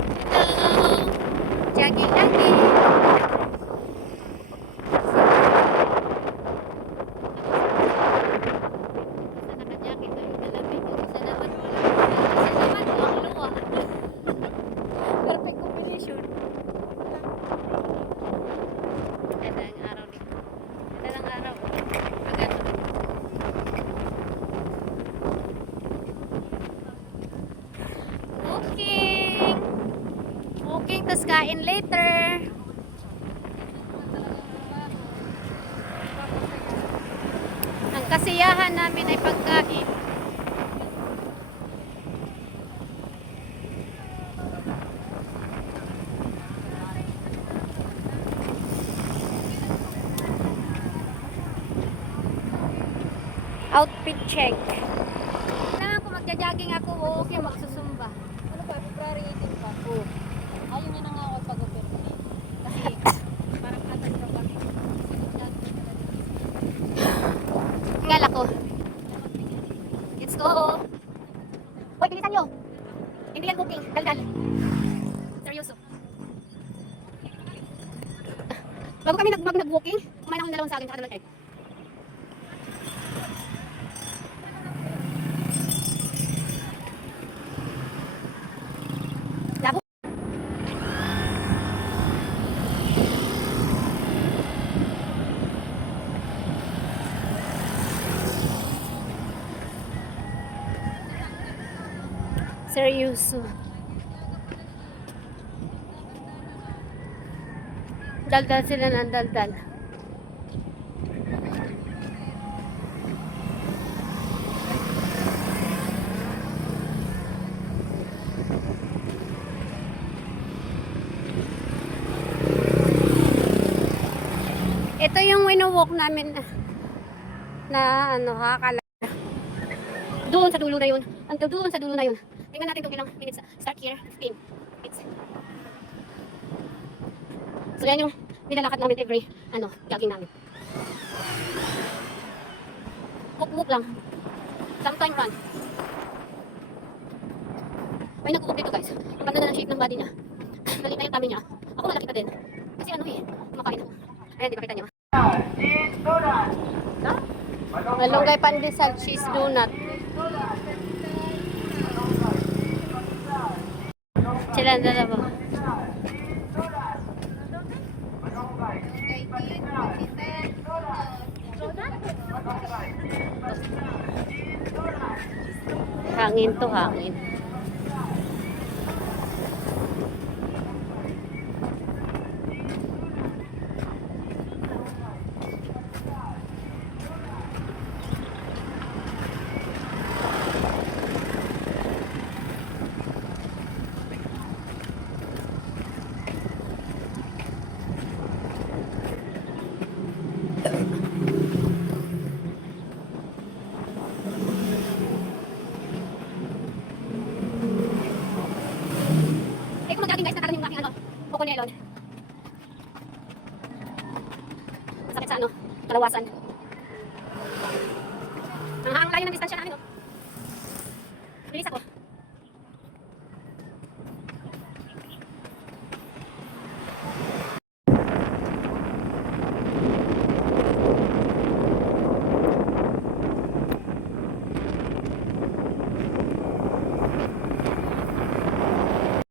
Hello! Jogging lagi. Naka-jacket tayo talamin. Isa naman ang luwa. Perfect combination. Ganda ang araw dito. Ganda ng araw. Agad. Walking! Walking, tas kain later. Ang kasiyahan namin ay pagkain. Outfit check. Kailangan ko magja-jogging ako, okay, magsusumba. Ano pa, February 18 pa? Oo. Ayaw niya na nga ako pag-open. Kasi parang katag ka pa. Tingala ko. Let's go. Hoy, bilisan nyo. Hindi yan booking. Daldal. Seryoso. Bago kami nag-booking, kumain ako ng dalawang saging sa dalawang egg. Labo. Seryoso. Daldal sila ng daldal. Ito yung wino-walk namin na ano, hakala. Doon sa dulo na yun. Until doon sa dulo na yun. Tingnan natin kung ilang minutes. Start here, 15 minutes. So yan yung nilalakad namin every jogging namin. Walk lang. Sometime run. May nag-walk dito guys. Ang ganda na ng shape ng body niya. Maliit na yung tummy niya. Ako malaki pa din. Kasi kumakain ako. Ayan, di ba kita niyo? Malunggay pandesal cheese donut. Sila ang dalawa. Hangin to, hangin. Guys, nakaroon yung aking buko ni Elon. Masakit sa kalawasan. Ang layo ng distansya namin,